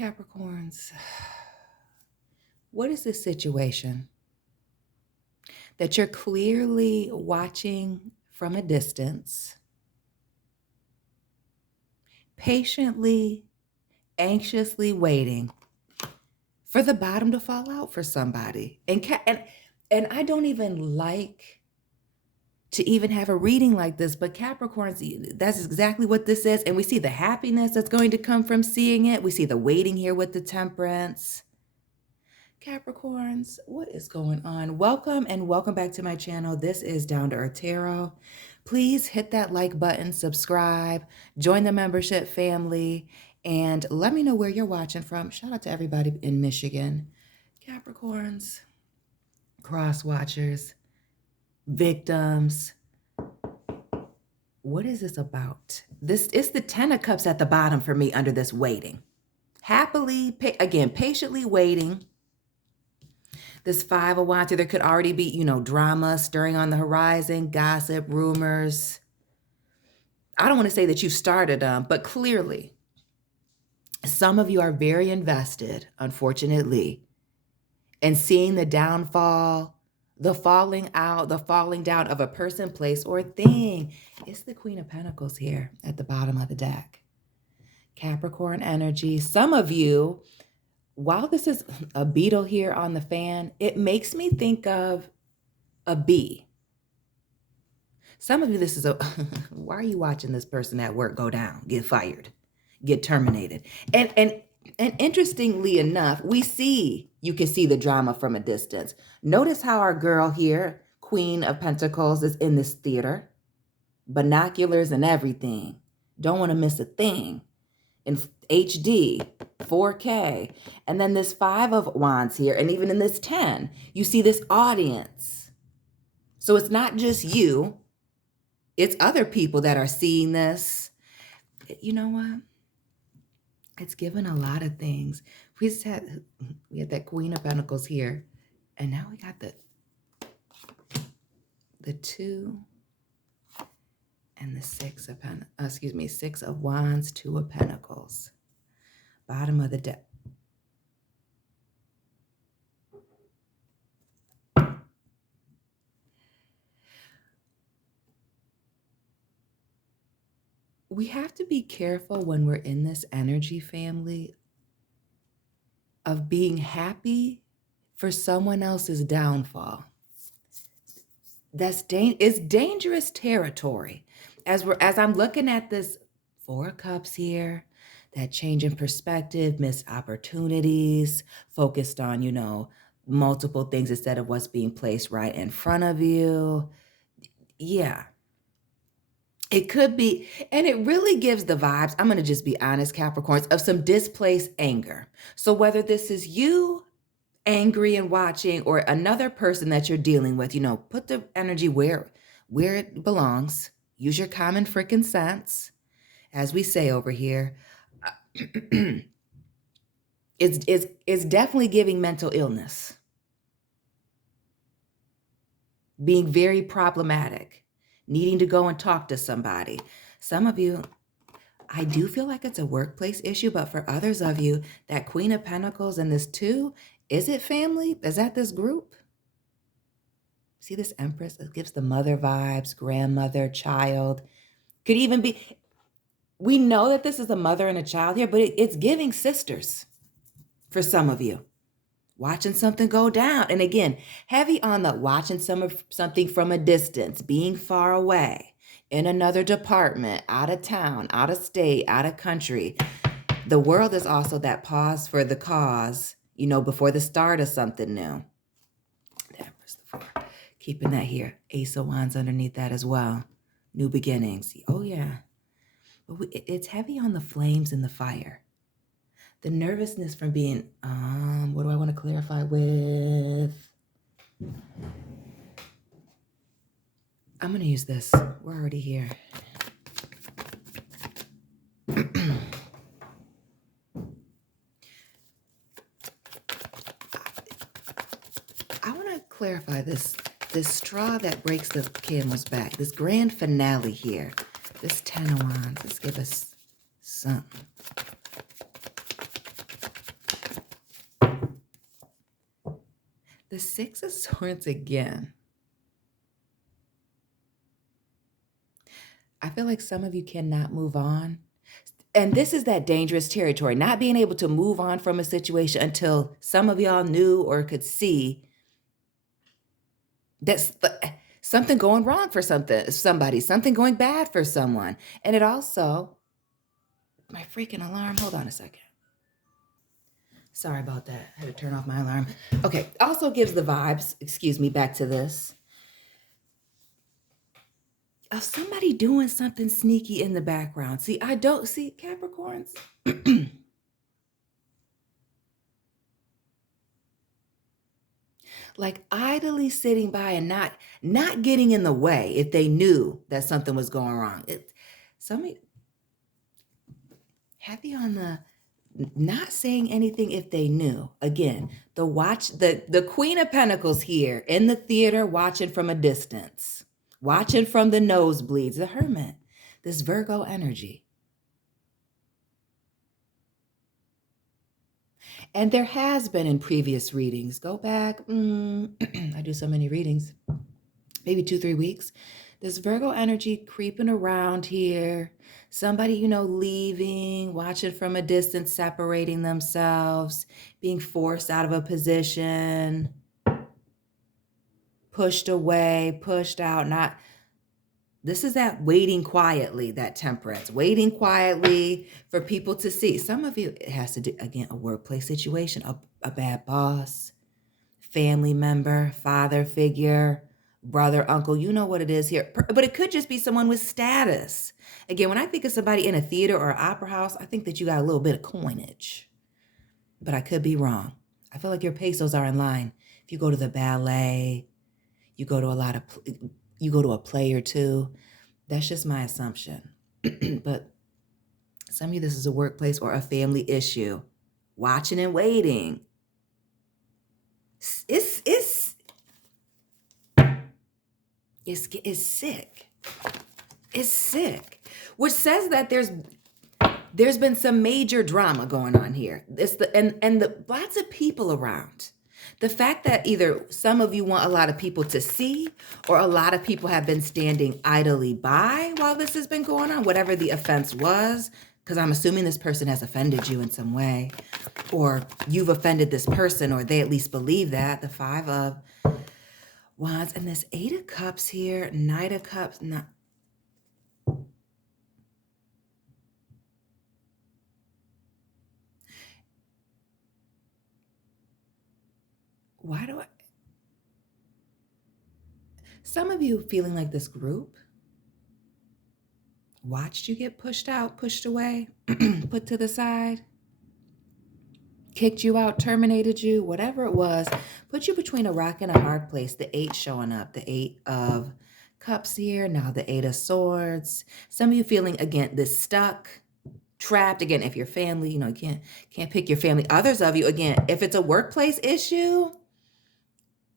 Capricorns, what is this situation that you're clearly watching from a distance, patiently, anxiously waiting for the bottom to fall out for somebody? And I don't even like to even have a reading like this, but Capricorns, that's exactly what this is. And we see the happiness that's going to come from seeing it. We see the waiting here with the Temperance. Capricorns, what is going on? Welcome and welcome back to my channel. This is Down to Earth Tarot. Please hit that like button, subscribe, join the membership family, and let me know where you're watching from. Shout out to everybody in Michigan. Capricorns, cross watchers, victims. What is this about? This is the 10 of Cups at the bottom for me under this waiting. Happily, again, patiently waiting. This 5 of Wands, there could already be, drama stirring on the horizon, gossip, rumors. I don't want to say that you started them, but clearly, some of you are very invested, unfortunately, in seeing the downfall, the falling out, the falling down of a person, place, or thing. It's the Queen of Pentacles here at the bottom of the deck. Capricorn energy. Some of you, while this is a beetle here on the fan, it makes me think of a bee. Some of you, this is why are you watching this person at work go down, get fired, get terminated? And interestingly enough, you can see the drama from a distance. Notice how our girl here, Queen of Pentacles, is in this theater, binoculars and everything. Don't want to miss a thing. In HD, 4K. And then this 5 of Wands here, and even in this 10, you see this audience. So it's not just you, it's other people that are seeing this. You know what? It's given a lot of things. We had that Queen of Pentacles here, and now we got the 2 and the 6 of Wands, 2 of Pentacles. Bottom of the deck. We have to be careful when we're in this energy, family, of being happy for someone else's downfall. It's dangerous territory. As I'm looking at this 4 of Cups here, that change in perspective, missed opportunities, focused on, multiple things instead of what's being placed right in front of you. Yeah. It could be, and it really gives the vibes, I'm going to just be honest, Capricorns, of some displaced anger. So whether this is you angry and watching or another person that you're dealing with, put the energy where it belongs. Use your common freaking sense, as we say over here. It's definitely giving mental illness, being very problematic, needing to go and talk to somebody. Some of you, I do feel like it's a workplace issue, but for others of you, that Queen of Pentacles and this 2, is it family? Is that this group? See this Empress? It gives the mother vibes, grandmother, child. Could even be, we know that this is a mother and a child here, but it's giving sisters for some of you. Watching something go down. And again, heavy on the watching something from a distance, being far away, in another department, out of town, out of state, out of country. The world is also that pause for the cause, before the start of something new. Keeping that here. Ace of Wands underneath that as well. New beginnings. Oh, yeah. But it's heavy on the flames and the fire. The nervousness from being, what do I want to clarify with? I'm going to use this. We're already here. I want to clarify this straw that breaks the camel's back. This grand finale here. This 10 of Wands. Let's give us something. The Six of Swords again. I feel like some of you cannot move on. And this is that dangerous territory, not being able to move on from a situation until some of y'all knew or could see that's something going wrong for somebody, something going bad for someone. And it also, my freaking alarm, hold on a second. Sorry about that. I had to turn off my alarm. Okay, also gives the vibes, excuse me, back to this, of somebody doing something sneaky in the background. See, I don't see Capricorns. Like idly sitting by and not getting in the way if they knew that something was going wrong. Somebody heavy on the not saying anything if they knew. Again, the Queen of Pentacles here in the theater watching from a distance, watching from the nosebleeds, the Hermit, this Virgo energy. And there has been in previous readings, go back, I do so many readings, maybe 2-3 weeks, this Virgo energy creeping around here, somebody, leaving, watching from a distance, separating themselves, being forced out of a position, pushed away, pushed out, this is that waiting quietly, that Temperance, waiting quietly for people to see. Some of you, it has to do, again, a workplace situation, a bad boss, family member, father figure, brother, uncle, you know what it is here. But it could just be someone with status. Again, when I think of somebody in a theater or opera house, I think that you got a little bit of coinage. But I could be wrong. I feel like your pesos are in line. If you go to the ballet, you go to a play or two. That's just my assumption. But some of you, this is a workplace or a family issue. Watching and waiting. It's sick. It's sick. Which says that there's been some major drama going on here. Lots of people around. The fact that either some of you want a lot of people to see, or a lot of people have been standing idly by while this has been going on, whatever the offense was, because I'm assuming this person has offended you in some way, or you've offended this person, or they at least believe that. The Five of Wands and this Eight of Cups here, Knight of Cups, some of you feeling like this group watched you get pushed out, pushed away, put to the side, kicked you out, terminated you, whatever it was, put you between a rock and a hard place. The Eight showing up, the Eight of Cups here, now the Eight of Swords. Some of you feeling, again, this stuck, trapped. Again, if your family, you can't pick your family. Others of you, again, if it's a workplace issue,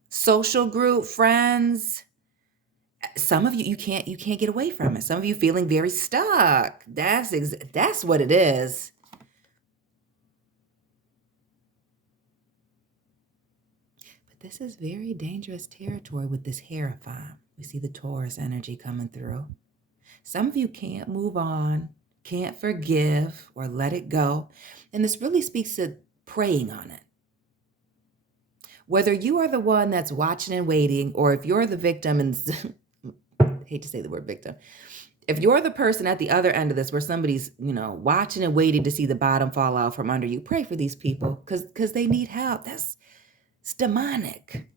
social group, friends, some of you, you can't get away from it. Some of you feeling very stuck. That's what it is. But this is very dangerous territory with this Hierophant. We see the Taurus energy coming through. Some of you can't move on, can't forgive or let it go. And this really speaks to praying on it. Whether you are the one that's watching and waiting, or if you're the victim, and I hate to say the word victim, if you're the person at the other end of this where somebody's, watching and waiting to see the bottom fall out from under you, pray for these people because they need help. It's demonic.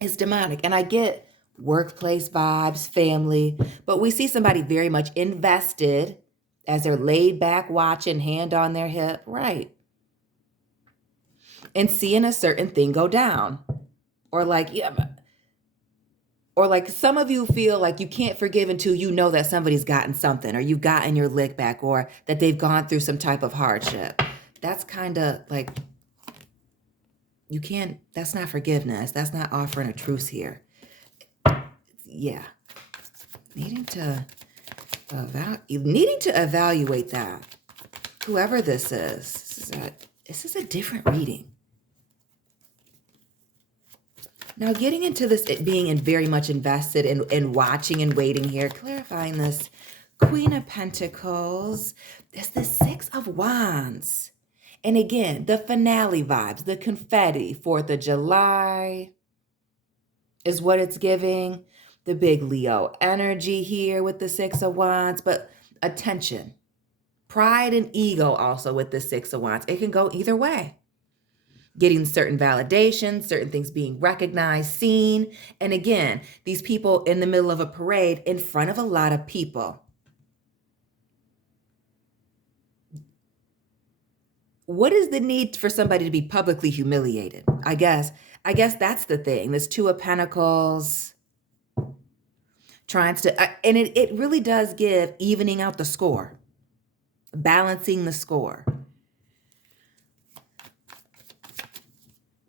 It's demonic. And I get workplace vibes, family, but we see somebody very much invested as they're laid back watching, hand on their hip, right? And seeing a certain thing go down. Or like some of you feel like you can't forgive until you know that somebody's gotten something, or you've gotten your lick back, or that they've gone through some type of hardship. That's kind of like, that's not forgiveness. That's not offering a truce here. Yeah. Needing to evaluate that. Whoever this is a different reading. Now getting into this, it being very much invested in watching and waiting here, clarifying this Queen of Pentacles, there's the Six of Wands. And again, the finale vibes, the confetti, 4th of July is what it's giving. The big Leo energy here with the Six of Wands, but attention, pride and ego also with the Six of Wands. It can go either way. Getting certain validation, certain things being recognized, seen. And again, these people in the middle of a parade in front of a lot of people. What is the need for somebody to be publicly humiliated? I guess that's the thing. This Two of Pentacles trying to, and it really does give evening out the score, balancing the score.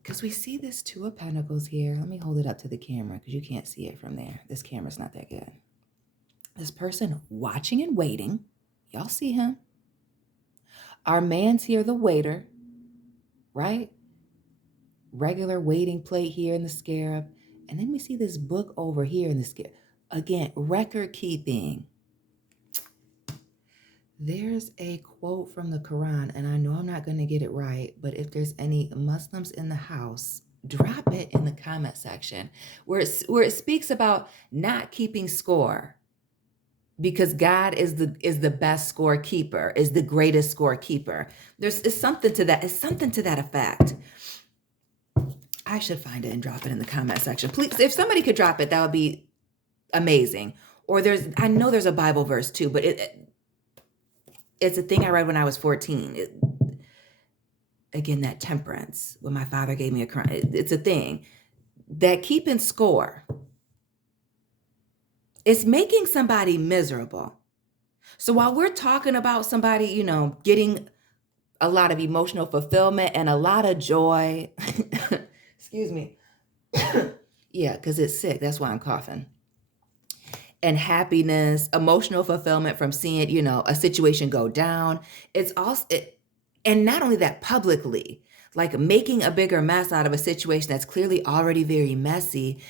Because we see this Two of Pentacles here. Let me hold it up to the camera because you can't see it from there. This camera's not that good. This person watching and waiting. Y'all see him. Our man's here, the waiter, right? Regular waiting plate here in the scarab. And then we see this book over here in the scarab. Again, record keeping. There's a quote from the Quran, and I know I'm not going to get it right, but if there's any Muslims in the house, drop it in the comment section where it speaks about not keeping score. Because God is the best scorekeeper, is the greatest scorekeeper. It's something to that. It's something to that effect. I should find it and drop it in the comment section. Please, if somebody could drop it, that would be amazing. Or I know there's a Bible verse too, but it's a thing I read when I was 14. Again, that temperance, when my father gave me a crown. It's a thing that keeping score. It's making somebody miserable. So while we're talking about somebody, getting a lot of emotional fulfillment and a lot of joy, excuse me. Yeah, because it's sick. That's why I'm coughing. And happiness, emotional fulfillment from seeing, a situation go down. It's also, and not only that, publicly, like making a bigger mess out of a situation that's clearly already very messy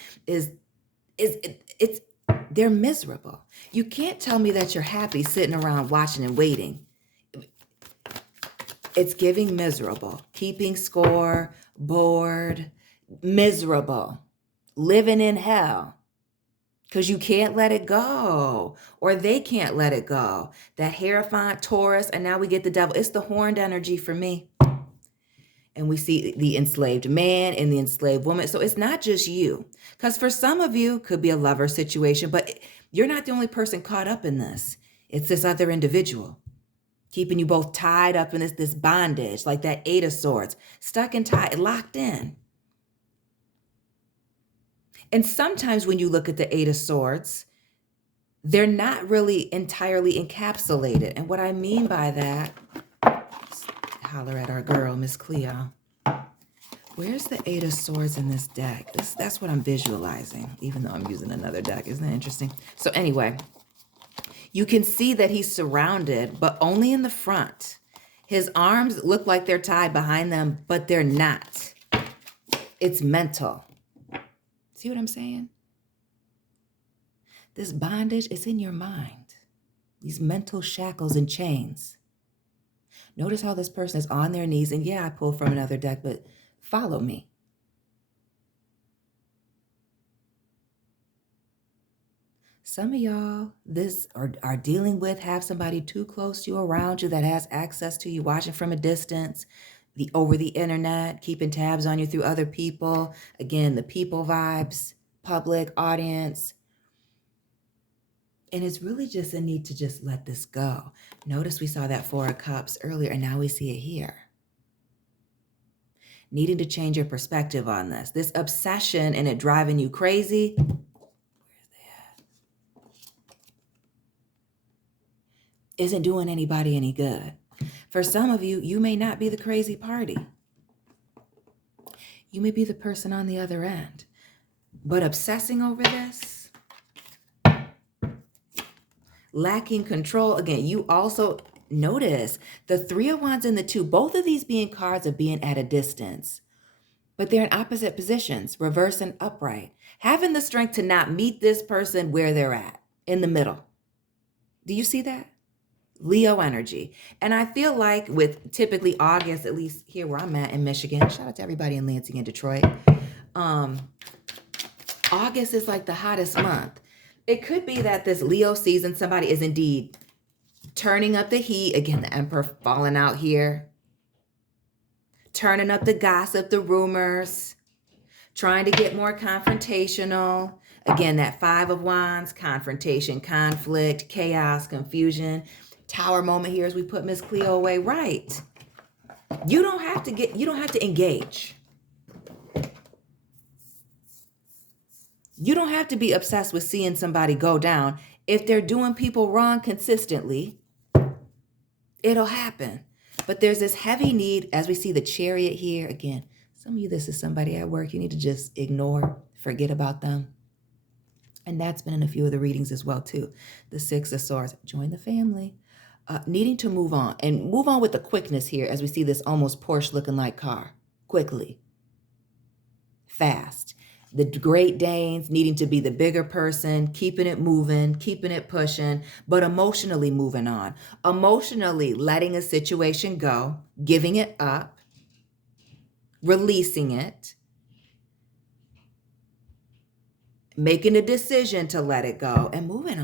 they're miserable. You can't tell me that you're happy sitting around watching and waiting. It's giving miserable, keeping score, bored, miserable, living in hell because you can't let it go or they can't let it go. That Hierophant, Taurus, and now we get the devil. It's the horned energy for me. And we see the enslaved man and the enslaved woman. So it's not just you. Because for some of you, could be a lover situation, but you're not the only person caught up in this. It's this other individual keeping you both tied up in this bondage, like that Eight of Swords, stuck and tied, locked in. And sometimes when you look at the Eight of Swords, they're not really entirely encapsulated. And what I mean by that, holler at our girl, Miss Cleo. Where's the Eight of Swords in this deck? That's what I'm visualizing, even though I'm using another deck. Isn't that interesting? So anyway, you can see that he's surrounded, but only in the front. His arms look like they're tied behind them, but they're not. It's mental. See what I'm saying? This bondage is in your mind. These mental shackles and chains. Notice how this person is on their knees. And yeah, I pulled from another deck, but follow me. Some of y'all are dealing with, have somebody too close to you, around you that has access to you, watching from a distance, over the internet, keeping tabs on you through other people. Again, the people vibes, public, audience. And it's really just a need to just let this go. Notice we saw that Four of Cups earlier, and now we see it here. Needing to change your perspective on this. This obsession and it driving you crazy. Where's that? Isn't doing anybody any good. For some of you, you may not be the crazy party. You may be the person on the other end. But obsessing over this, lacking control. Again, you also notice the Three of Wands and the Two, both of these being cards of being at a distance. but they're in opposite positions, reverse and upright, having the strength to not meet this person where they're at, in the middle. Do you see that? Leo energy. And I feel like with typically August, at least here where I'm at in Michigan, shout out to everybody in Lansing and Detroit. August is like the hottest month. It could be that this Leo season, somebody is indeed turning up the heat. Again, the Emperor falling out here. Turning up the gossip, the rumors. Trying to get more confrontational. Again, that Five of Wands, confrontation, conflict, chaos, confusion. Tower moment here as we put Miss Cleo away. Right. You don't have to engage. You don't have to be obsessed with seeing somebody go down. If they're doing people wrong consistently, it'll happen. But there's this heavy need, as we see the Chariot here. Again, some of you, this is somebody at work. You need to just ignore, forget about them. And that's been in a few of the readings as well, too. The Six of Swords. Join the family. Needing to move on. And move on with the quickness here as we see this almost Porsche looking like car. Quickly. Fast. The Great Danes needing to be the bigger person, keeping it moving, keeping it pushing, but emotionally moving on. Emotionally letting a situation go, giving it up, releasing it, making a decision to let it go, and moving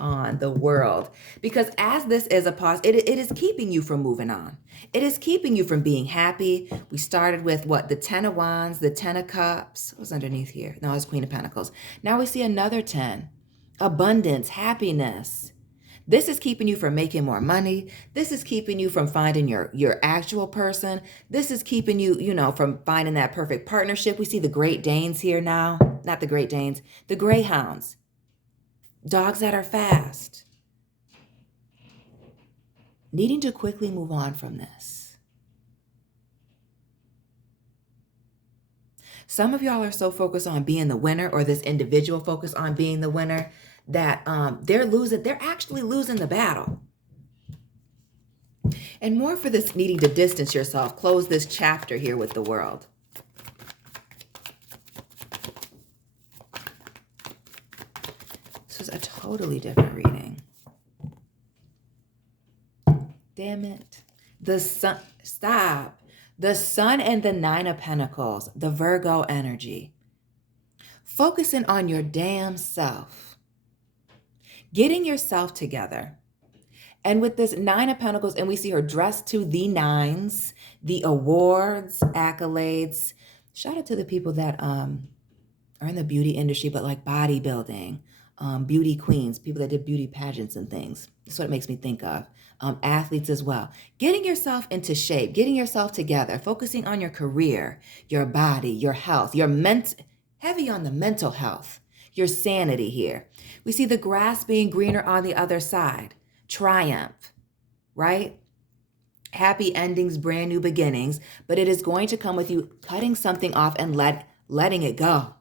on the world. Because as this is a pause, it is keeping you from moving on. It is keeping you from being happy. We started with what? The 10 of Wands, the 10 of Cups. What was underneath here? No, it's Queen of Pentacles. Now we see another 10. Abundance, happiness. This is keeping you from making more money. This is keeping you from finding your actual person. This is keeping you, from finding that perfect partnership. We see the Great Danes here now. Not the Great Danes, the Greyhounds. Dogs that are fast. Needing to quickly move on from this. Some of y'all are so focused on being the winner, or this individual focused on being the winner, that they're actually losing the battle. And more for this needing to distance yourself, close this chapter here with the world. This is a totally different reading. Damn it. The sun, stop. The Sun and the Nine of Pentacles, the Virgo energy. Focusing on your damn self. Getting yourself together. And with this Nine of Pentacles, and we see her dressed to the nines, the awards, accolades. Shout out to the people that are in the beauty industry, but like bodybuilding, beauty queens, people that did beauty pageants and things. That's what it makes me think of. Athletes as well. Getting yourself into shape, getting yourself together, focusing on your career, your body, your health, heavy on the mental health, your sanity here. We see the grass being greener on the other side. Triumph, right? Happy endings, brand new beginnings, but it is going to come with you cutting something off and letting it go.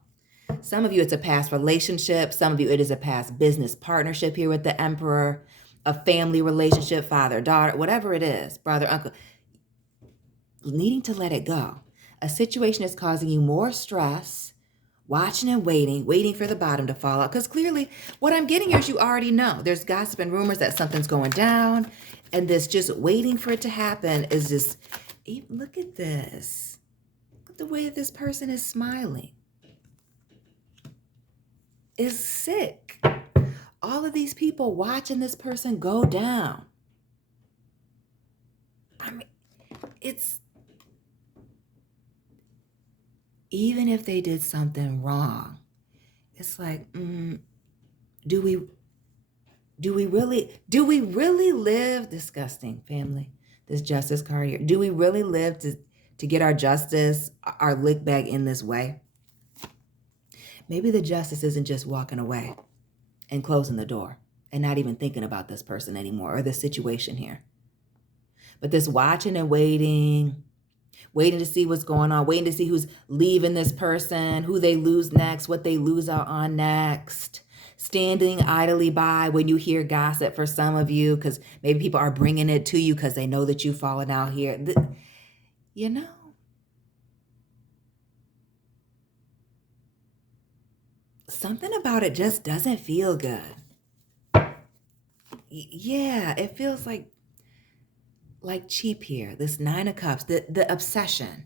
Some of you, it's a past relationship. Some of you, it is a past business partnership here with the Emperor, a family relationship, father, daughter, whatever it is, brother, uncle. Needing to let it go. A situation is causing you more stress, watching and waiting for the bottom to fall out. Because clearly what I'm getting here is you already know. There's gossip and rumors that something's going down. And this just waiting for it to happen is just, look at this. Look at the way that this person is smiling. Is sick. All of these people watching this person go down. I mean, it's, even if they did something wrong, it's like, do we really live, disgusting family, this justice card here, do we really live to get our justice, our lick bag in this way? Maybe the justice isn't just walking away and closing the door and not even thinking about this person anymore or this situation here. But this watching and waiting to see what's going on, waiting to see who's leaving this person, who they lose next, what they lose out on next. Standing idly by when you hear gossip for some of you, because maybe people are bringing it to you because they know that you've fallen out here. something about it just doesn't feel good. Yeah, it feels like cheap here. This Nine of Cups, the obsession,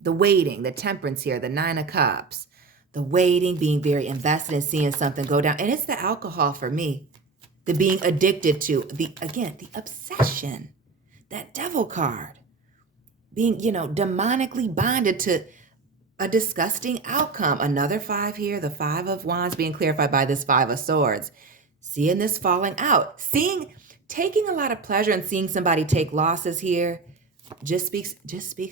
the waiting, the temperance here, the Nine of Cups, the waiting, being very invested in seeing something go down. And it's the alcohol for me, the being addicted to, the obsession, that devil card, being, demonically bonded to a disgusting outcome. Another five here, the Five of Wands being clarified by this Five of Swords. Seeing this falling out, taking a lot of pleasure in seeing somebody take losses here just speaks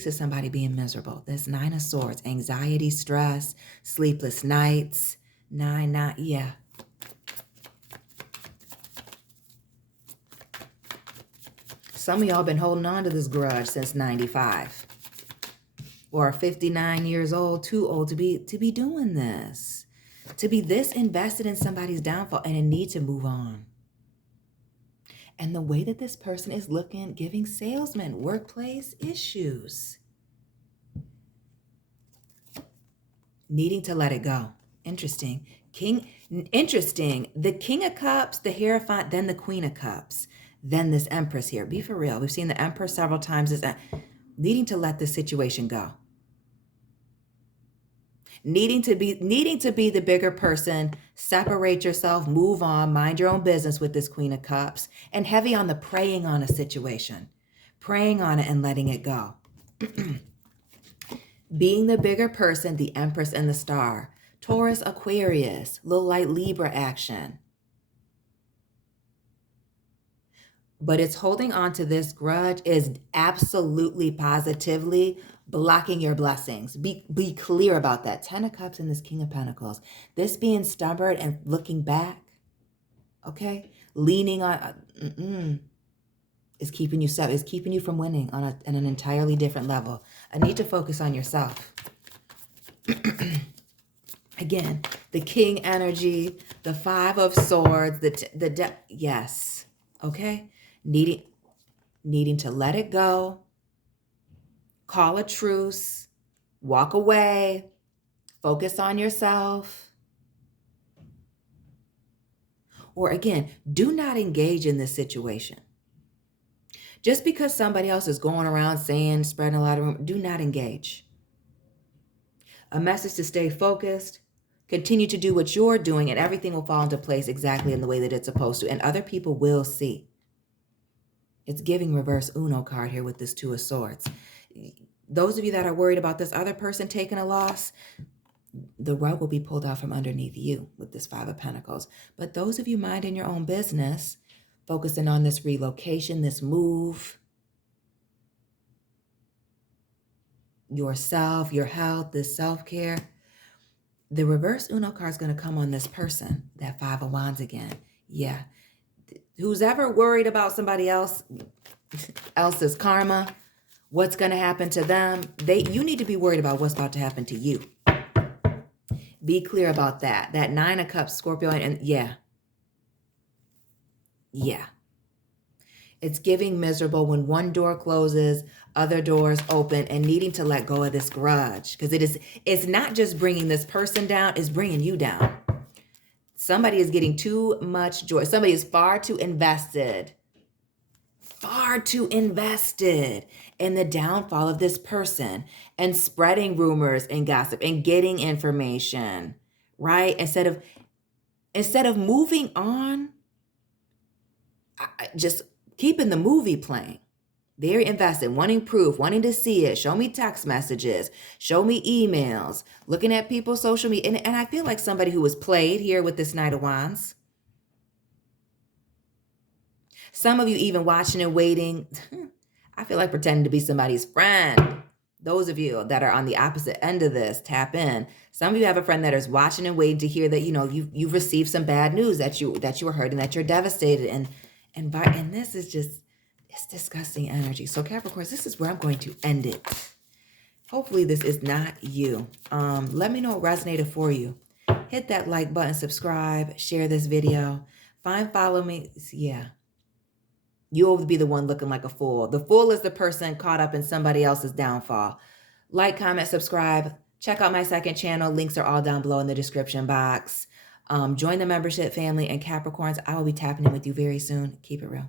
to somebody being miserable. This Nine of Swords, anxiety, stress, sleepless nights, yeah. Some of y'all been holding on to this grudge since 95. Or 59 years old, too old to be doing this. To be this invested in somebody's downfall and a need to move on. And the way that this person is looking, giving salesmen workplace issues. Needing to let it go. Interesting. The King of Cups, the Hierophant, then the Queen of Cups, then this Empress here. Be for real. We've seen the Empress several times. Needing to let this situation go. Needing to be the bigger person, separate yourself, move on, mind your own business with this Queen of Cups, and heavy on the praying on a situation, praying on it and letting it go. Being the bigger person, the Empress and the Star, Taurus, Aquarius, little light Libra action. But it's holding on to this grudge is absolutely positively blocking your blessings. Be clear about that. 10 of Cups and this King of Pentacles. This being stubborn and looking back, okay? Leaning on, is keeping you stuck. Is keeping you from winning on an entirely different level. I need to focus on yourself. Again, the King energy, the Five of Swords, yes, okay? Needing to let it go, call a truce, walk away, focus on yourself. Or again, do not engage in this situation. Just because somebody else is going around saying, spreading a lot of rumors, do not engage. A message to stay focused, continue to do what you're doing, and everything will fall into place exactly in the way that it's supposed to, and other people will see. It's giving reverse Uno card here with this Two of Swords. Those of you that are worried about this other person taking a loss, the rug will be pulled out from underneath you with this Five of Pentacles. But those of you minding your own business, focusing on this relocation, this move, yourself, your health, this self-care, the reverse Uno card is going to come on this person, that Five of Wands again. Yeah. Who's ever worried about somebody else's karma, what's going to happen to them, you need to be worried about what's about to happen to you. Be clear about that. That Nine of Cups, Scorpio, and yeah. It's giving miserable when one door closes, other doors open, and needing to let go of this grudge. Because it's not just bringing this person down, it's bringing you down. Somebody is getting too much joy. Somebody is far too invested in the downfall of this person and spreading rumors and gossip and getting information, right? Instead of moving on, just keeping the movie playing. Very invested, wanting proof, wanting to see it. Show me text messages. Show me emails. Looking at people's social media. And I feel like somebody who was played here with this Knight of Wands. Some of you even watching and waiting. I feel like pretending to be somebody's friend. Those of you that are on the opposite end of this, tap in. Some of you have a friend that is watching and waiting to hear that, you've received some bad news, that you were hurt and that you're devastated. And this is just... it's disgusting energy. So Capricorns, this is where I'm going to end it. Hopefully this is not you. Let me know what resonated for you. Hit that like button, subscribe, share this video. Follow me. Yeah. You'll be the one looking like a fool. The fool is the person caught up in somebody else's downfall. Like, comment, subscribe. Check out my second channel. Links are all down below in the description box. Join the membership family, and Capricorns, I will be tapping in with you very soon. Keep it real.